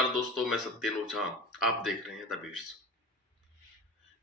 नमस्कार दोस्तों, मैं सत्येंद्र ओझा। आप देख रहे हैं द बीट्स।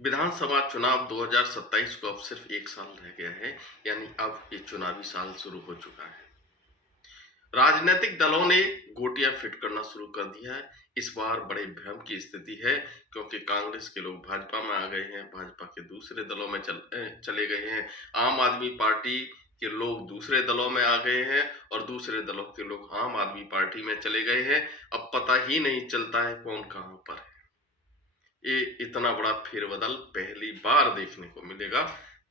विधानसभा चुनाव 2027 को अब सिर्फ 1 साल रह गया है, यानी अब ये चुनावी साल शुरू हो चुका है। राजनीतिक दलों ने गोटियां फिट करना शुरू कर दिया है। इस बार बड़े भ्रम की स्थिति है, क्योंकि कांग्रेस के लोग भाजपा में आ गए हैं, भाजपा के दूसरे दलों में चले गए हैं, आम आदमी पार्टी के लोग दूसरे दलों में आ गए हैं और दूसरे दलों के लोग आम आदमी पार्टी में चले गए हैं। अब पता ही नहीं चलता है कौन कहां पर है। ये इतना बड़ा फेरबदल पहली बार देखने को मिलेगा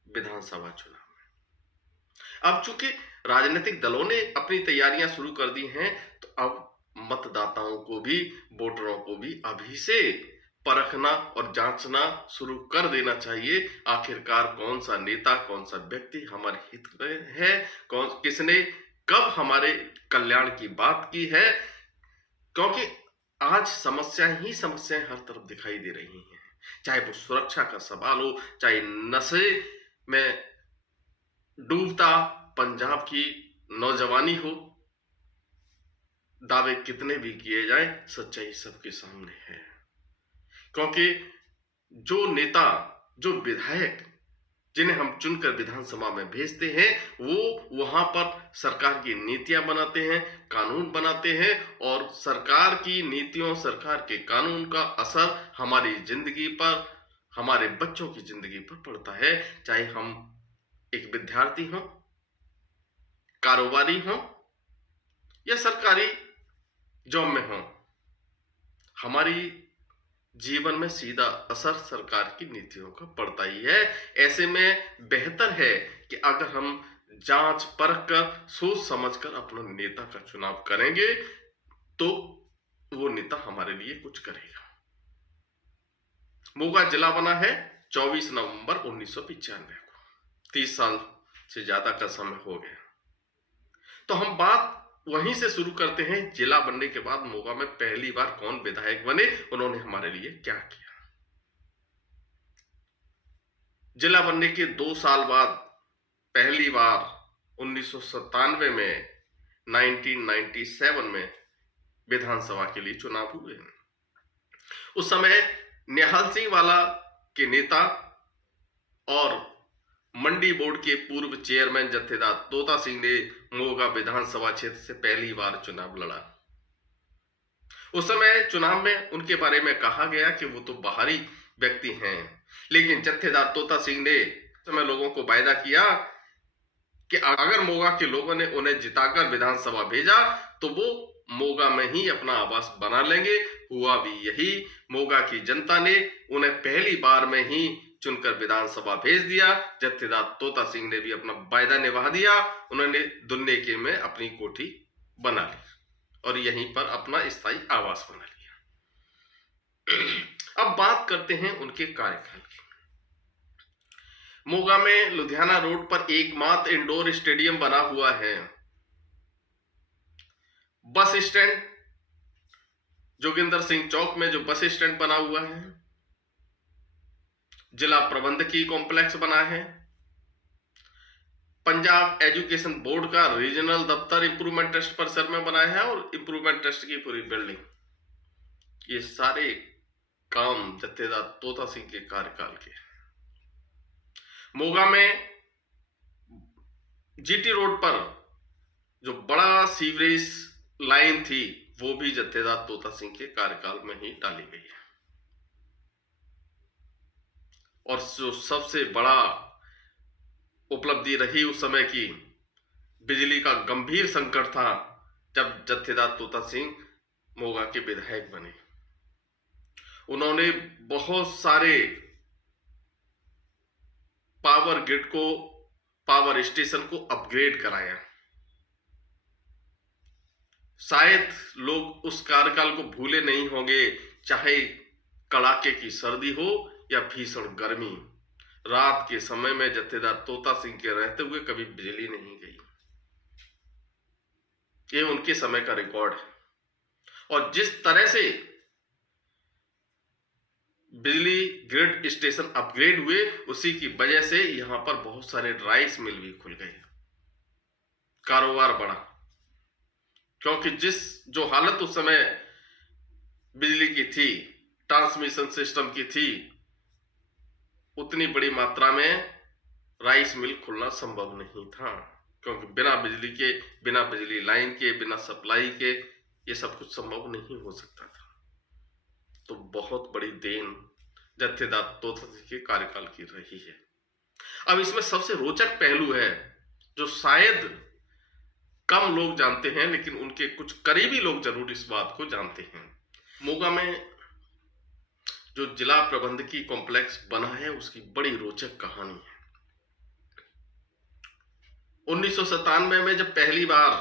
विधानसभा चुनाव में। अब चूंकि राजनीतिक दलों ने अपनी तैयारियां शुरू कर दी हैं, तो अब मतदाताओं को भी, वोटरों को भी अभी से परखना और जांचना शुरू कर देना चाहिए। आखिरकार कौन सा नेता, कौन सा व्यक्ति हमारे हित में है, किसने कब हमारे कल्याण की बात की है, क्योंकि आज समस्याएं ही समस्याएं हर तरफ दिखाई दे रही हैं। चाहे वो सुरक्षा का सवाल हो, चाहे नशे में डूबता पंजाब की नौजवानी हो, दावे कितने भी किए जाएं, सच्चाई सबके सामने है। क्योंकि जो नेता, जो विधायक जिन्हें हम चुनकर विधानसभा में भेजते हैं, वो वहां पर सरकार की नीतियां बनाते हैं, कानून बनाते हैं, और सरकार की नीतियों, सरकार के कानून का असर हमारी जिंदगी पर, हमारे बच्चों की जिंदगी पर पड़ता है। चाहे हम एक विद्यार्थी हों, कारोबारी हों या सरकारी जॉब में हों, हमारी जीवन में सीधा असर सरकार की नीतियों का पड़ता ही है। ऐसे में बेहतर है कि अगर हम जांच परख कर, सोच समझकर अपना नेता का चुनाव करेंगे, तो वो नेता हमारे लिए कुछ करेगा। मोगा जिला बना है 24 नवंबर 1995 को। 30 साल से ज्यादा का समय हो गया। तो हम बात वहीं से शुरू करते हैं। जिला बनने के बाद मोगा में पहली बार कौन विधायक बने, उन्होंने हमारे लिए क्या किया। जिला बनने के 2 साल बाद पहली बार 1997 में, 1997 में विधानसभा के लिए चुनाव हुए। उस समय निहाल सिंह वाला के नेता और मंडी बोर्ड के पूर्व चेयरमैन जत्थेदार तोता सिंह ने मोगा विधानसभा क्षेत्र से पहली बार चुनाव लड़ा। उस समय चुनाव में उनके बारे में कहा गया कि वो तो बाहरी व्यक्ति हैं, लेकिन जत्थेदार तोता सिंह ने उस समय लोगों को वायदा किया कि अगर मोगा के लोगों ने उन्हें जिताकर विधानसभा भेजा तो वो मोगा में ही अपना आवास बना लेंगे। हुआ भी यही। मोगा की जनता ने उन्हें पहली बार में ही चुनकर विधानसभा भेज दिया। जत्थेदार तोता सिंह ने भी अपना वायदा निभा दिया। उन्होंने दुन्नेके में अपनी कोठी बना ली और यहीं पर अपना स्थायी आवास बना लिया। अब बात करते हैं उनके कार्यकाल की। मोगा में लुधियाना रोड पर एकमात्र इंडोर स्टेडियम बना हुआ है। बस स्टैंड, जोगिंदर सिंह चौक में जो बस स्टैंड बना हुआ है, जिला प्रबंधकीय कॉम्प्लेक्स बना है, पंजाब एजुकेशन बोर्ड का रीजनल दफ्तर इंप्रूवमेंट ट्रस्ट परिसर में बना है और इंप्रूवमेंट ट्रस्ट की पूरी बिल्डिंग, ये सारे काम जत्थेदार तोता सिंह के कार्यकाल के। मोगा में जीटी रोड पर जो बड़ा सीवरेज लाइन थी, वो भी जत्थेदार तोता सिंह के कार्यकाल में ही डाली गई है। और जो सबसे बड़ा उपलब्धि रही उस समय की, बिजली का गंभीर संकट था जब जत्थेदार तोता सिंह मोगा के विधायक बने। उन्होंने बहुत सारे पावर ग्रिड को, पावर स्टेशन को अपग्रेड कराया। शायद लोग उस कार्यकाल को भूले नहीं होंगे, चाहे कड़ाके की सर्दी हो या भीषण गर्मी, रात के समय में जत्थेदार तोता सिंह के रहते हुए कभी बिजली नहीं गई। ये उनके समय का रिकॉर्ड है। और जिस तरह से बिजली ग्रिड स्टेशन अपग्रेड हुए, उसी की वजह से यहां पर बहुत सारे राइस मिल भी खुल गए, कारोबार बढ़ा। क्योंकि जो हालत उस समय बिजली की थी, ट्रांसमिशन सिस्टम की थी, उतनी बड़ी मात्रा में राइस मिल खुलना संभव नहीं था, क्योंकि बिना बिजली के, बिना बिजली लाइन के, बिना सप्लाई के ये सब कुछ संभव नहीं हो सकता था। तो बहुत बड़ी देन जत्थेदार तोता सिंह के कार्यकाल की रही है। अब इसमें सबसे रोचक पहलू है जो शायद कम लोग जानते हैं, लेकिन उनके कुछ करीबी लोग जरूर इस बात को जानते हैं। मोगा में जो जिला प्रबंधकीय कॉम्प्लेक्स बना है उसकी बड़ी रोचक कहानी है। 1997 में जब पहली बार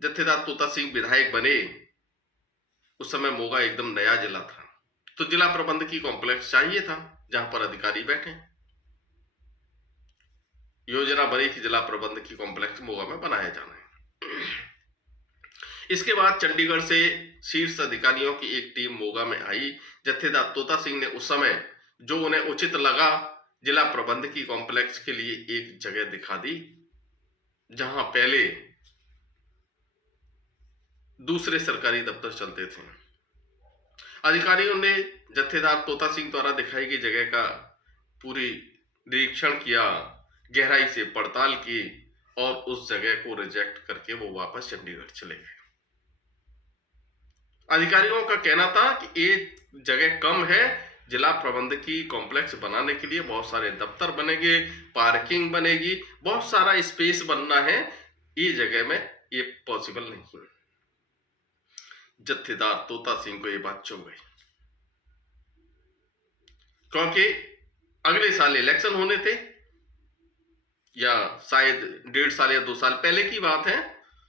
जत्थेदार तोता सिंह विधायक बने, उस समय मोगा एकदम नया जिला था, तो जिला प्रबंधकीय कॉम्प्लेक्स चाहिए था जहां पर अधिकारी बैठे। योजना बनी कि जिला प्रबंधकीय कॉम्प्लेक्स मोगा में बनाया जाना है। इसके बाद चंडीगढ़ से शीर्ष अधिकारियों की एक टीम मोगा में आई। जत्थेदार तोता सिंह ने उस समय जो उन्हें उचित लगा, जिला प्रबंधकीय कॉम्प्लेक्स के लिए एक जगह दिखा दी जहां पहले दूसरे सरकारी दफ्तर चलते थे। अधिकारियों ने जत्थेदार तोता सिंह द्वारा दिखाई गई जगह का पूरी निरीक्षण किया, गहराई से पड़ताल की और उस जगह को रिजेक्ट करके वो वापस चंडीगढ़ चले गए। अधिकारियों का कहना था कि ये जगह कम है, जिला प्रबंधकीय कॉम्प्लेक्स बनाने के लिए बहुत सारे दफ्तर बनेंगे, पार्किंग बनेगी, बहुत सारा स्पेस बनना है, ये जगह में ये पॉसिबल नहीं है। जत्थेदार तोता सिंह को ये बात चुभ गई, क्योंकि अगले साल इलेक्शन होने थे, या शायद 1.5 साल या 2 साल पहले की बात है,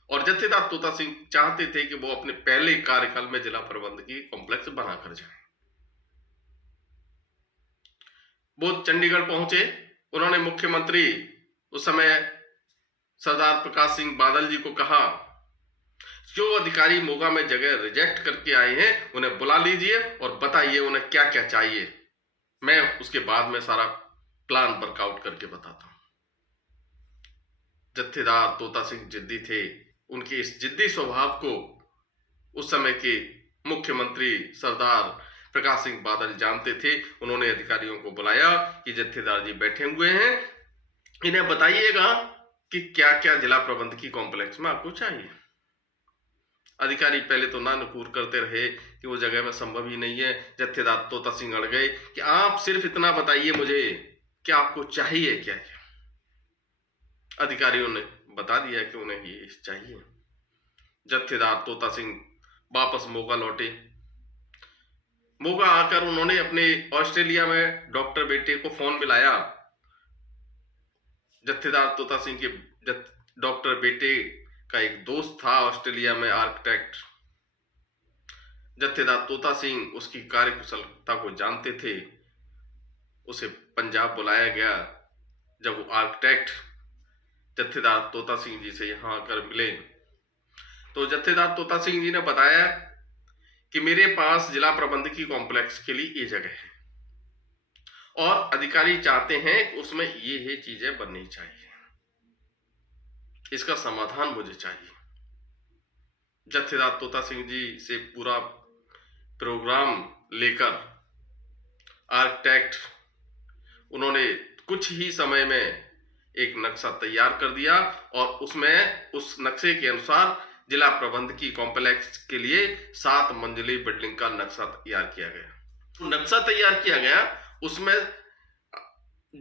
और जत्थेदार तोता सिंह चाहते थे कि वो अपने पहले कार्यकाल में जिला प्रबंधकीय कॉम्प्लेक्स बनाकर जाए। वो चंडीगढ़ पहुंचे। उन्होंने मुख्यमंत्री उस समय सरदार प्रकाश सिंह बादल जी को कहा, जो अधिकारी मोगा में जगह रिजेक्ट करके आए हैं उन्हें बुला लीजिए और बताइए उन्हें क्या क्या चाहिए, मैं उसके बाद में सारा प्लान वर्कआउट करके बताता हूं। जत्थेदार तोता सिंह जिद्दी थे। उनके इस जिद्दी स्वभाव को उस समय के मुख्यमंत्री सरदार प्रकाश सिंह बादल जानते थे। उन्होंने अधिकारियों को बुलाया कि जत्थेदार जी बैठे हुए हैं, इन्हें बताइएगा कि क्या क्या जिला प्रबंधकीय कॉम्प्लेक्स में आपको चाहिए। अधिकारी पहले तो ना नुकूर करते रहे कि वो जगह में संभव ही नहीं है। जत्थेदार तोता सिंह अड़ गए कि आप सिर्फ इतना बताइए मुझे कि आपको चाहिए क्या क्या। अधिकारियों ने बता दिया कि उन्हें ये चाहिए। जत्थेदार तोता सिंह वापस मोगा लौटे। मोगा आकर उन्होंने अपने ऑस्ट्रेलिया में डॉक्टर बेटे को फोन मिलाया। जत्थेदार तोता सिंह के डॉक्टर बेटे का एक दोस्त था ऑस्ट्रेलिया में, आर्किटेक्ट। जत्थेदार तोता सिंह उसकी कार्यकुशलता को जानते थे। उसे पंजाब बुलाया गया। जब वो आर्किटेक्ट जत्थेदार तोता सिंह जी से यहाँ आकर मिले तो जत्थेदार तोता सिंह जी ने बताया कि मेरे पास जिला प्रबंधकीय कॉम्प्लेक्स के लिए ये जगह है और अधिकारी चाहते हैं कि उसमें ये चीजें बननी चाहिए, इसका समाधान मुझे चाहिए। जत्थेदार तोता सिंह जी से पूरा प्रोग्राम लेकर आर्किटेक्ट उन्होंने कुछ ही समय में एक नक्शा तैयार कर दिया और उसमें उस नक्शे के अनुसार जिला प्रबंधकीय कॉम्प्लेक्स के लिए 7 मंजिली बिल्डिंग का नक्शा तैयार किया गया। नक्शा तैयार किया गया, उसमें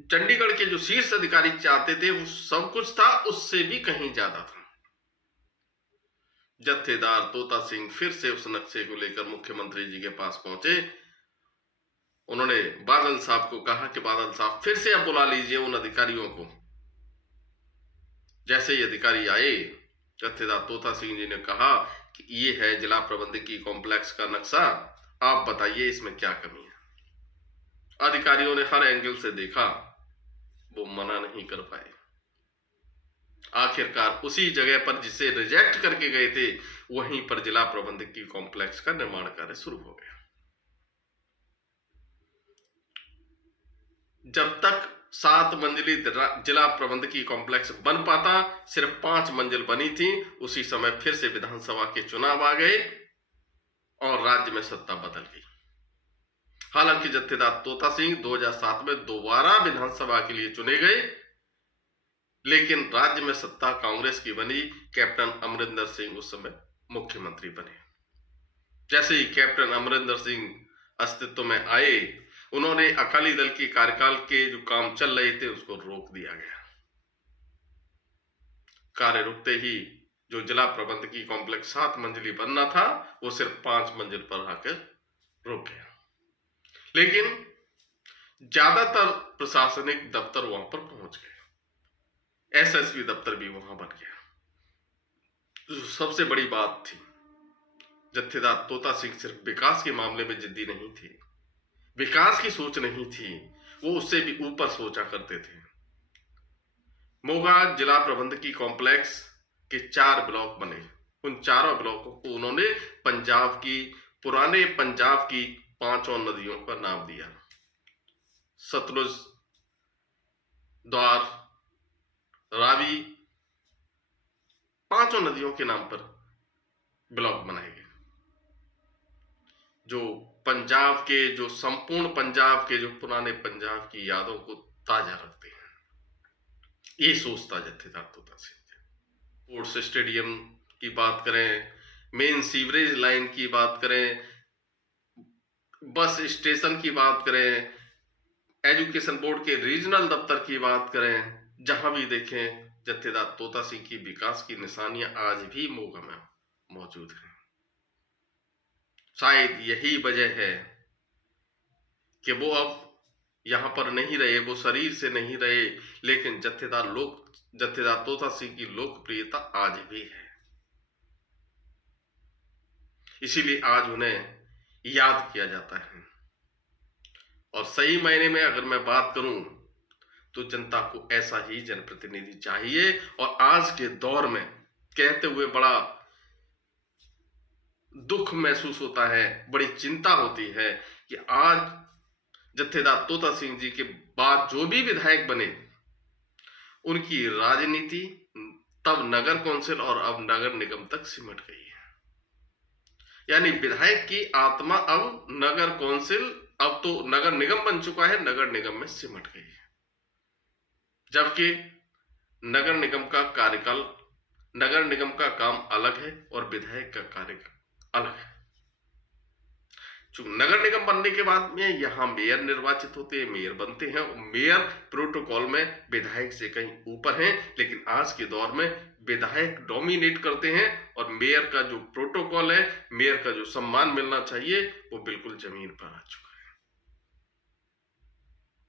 चंडीगढ़ के जो शीर्ष अधिकारी चाहते थे वो सब कुछ था, उससे भी कहीं ज्यादा था। जत्थेदार तोता सिंह फिर से उस नक्शे को लेकर मुख्यमंत्री जी के पास पहुंचे। उन्होंने बादल साहब को कहा कि बादल साहब फिर से अब बुला लीजिए उन अधिकारियों को। जैसे ही अधिकारी आए, जत्थेदार तोता सिंह जी ने कहा कि ये है जिला प्रबंधकीय कॉम्प्लेक्स का नक्शा, आप बताइए इसमें क्या कमी है। अधिकारियों ने हर एंगल से देखा, वो मना नहीं कर पाए। आखिरकार उसी जगह पर जिसे रिजेक्ट करके गए थे वहीं पर जिला प्रबंधकीय कॉम्प्लेक्स का निर्माण कार्य शुरू हो गया। जब तक 7 मंजिली जिला प्रबंधकीय कॉम्प्लेक्स बन पाता, सिर्फ 5 मंजिल बनी थी। उसी समय फिर से विधानसभा के चुनाव आ गए और राज्य में सत्ता बदल गई। हालांकि जत्थेदार तोता सिंह 2007 में दोबारा विधानसभा के लिए चुने गए, लेकिन राज्य में सत्ता कांग्रेस की बनी। कैप्टन अमरिंदर सिंह उस समय मुख्यमंत्री बने। जैसे ही कैप्टन अमरिंदर सिंह अस्तित्व में आए, उन्होंने अकाली दल के कार्यकाल के जो काम चल रहे थे उसको रोक दिया गया। कार्य रुकते ही जो जिला प्रबंधकीय कॉम्प्लेक्स 7 मंजिली बनना था वो सिर्फ 5 मंजिल पर आकर रुक गया। लेकिन ज्यादातर प्रशासनिक दफ्तर वहां पर पहुंच गए। एसएसपी दफ्तर भी वहां बन गया। जो सबसे बड़ी बात थी, जत्थेदार तोता सिंह सिर्फ विकास के मामले में जिद्दी नहीं थे, विकास की सोच नहीं थी, वो उससे भी ऊपर सोचा करते थे। मोगा जिला प्रबंधकीय कॉम्प्लेक्स के 4 ब्लॉक बने। उन चारों ब्लॉकों को उन्होंने पुराने पंजाब की 5 नदियों का नाम दिया। सतलुज, द्वार, रावी, 5 नदियों के नाम पर ब्लॉक बनाए गए, जो पंजाब के, जो संपूर्ण पंजाब के, जो पुराने पंजाब की यादों को ताजा रखते हैं। ये सोचता जत्थेदार तोता सिंह। स्पोर्ट्स स्टेडियम की बात करें, मेन सीवरेज लाइन की बात करें, बस स्टेशन की बात करें, एजुकेशन बोर्ड के रीजनल दफ्तर की बात करें, जहां भी देखें जत्थेदार तोता सिंह की विकास की निशानियां आज भी मोगा में मौजूद हैं। शायद यही वजह है कि वो अब यहां पर नहीं रहे, वो शरीर से नहीं रहे, लेकिन जत्थेदार तोता सिंह की लोकप्रियता आज भी है। इसीलिए आज उन्हें याद किया जाता है। और सही मायने में अगर मैं बात करूं तो जनता को ऐसा ही जनप्रतिनिधि चाहिए। और आज के दौर में कहते हुए बड़ा दुख महसूस होता है, बड़ी चिंता होती है कि आज जत्थेदार तोता सिंह जी के बाद जो भी विधायक बने, उनकी राजनीति तब नगर कौंसिल और अब नगर निगम तक सिमट गई है। यानी विधायक की आत्मा अब नगर कौंसिल, अब तो नगर निगम बन चुका है, नगर निगम में सिमट गई है। जबकि नगर निगम का कार्यकाल, नगर निगम का काम अलग है और विधायक का कार्यकाल अलग है। नगर निगम बनने के बाद में यहां मेयर निर्वाचित होते हैं, मेयर बनते हैं। मेयर प्रोटोकॉल में विधायक से कहीं ऊपर हैं, लेकिन आज के दौर में विधायक डोमिनेट करते हैं और मेयर का जो प्रोटोकॉल है, मेयर का जो सम्मान मिलना चाहिए, वो बिल्कुल जमीन पर आ चुका है।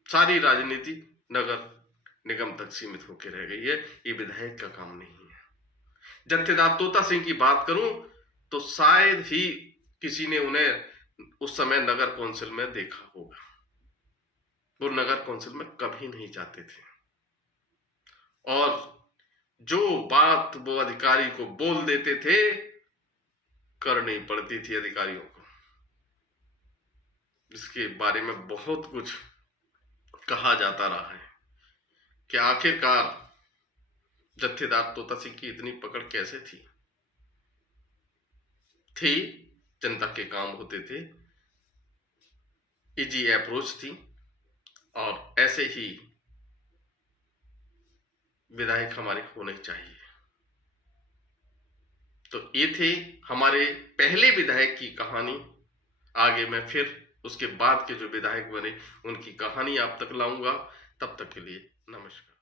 सारी राजनीति नगर निगम तक सीमित होकर रह गई है। ये विधायक का काम नहीं है। जत्थेदार तोता सिंह की बात करूं तो शायद ही किसी ने उन्हें उस समय नगर कौंसिल में देखा होगा। वो नगर कौंसिल में कभी नहीं जाते थे और जो बात वो अधिकारी को बोल देते थे, करनी पड़ती थी अधिकारियों को। इसके बारे में बहुत कुछ कहा जाता रहा है कि आखिरकार जत्थेदार तोता सिंह की इतनी पकड़ कैसे थी। जनता के काम होते थे, इजी अप्रोच थी और ऐसे ही विधायक हमारे होने चाहिए। तो ये थे हमारे पहले विधायक की कहानी। आगे मैं फिर उसके बाद के जो विधायक बने उनकी कहानी आप तक लाऊंगा। तब तक के लिए नमस्कार।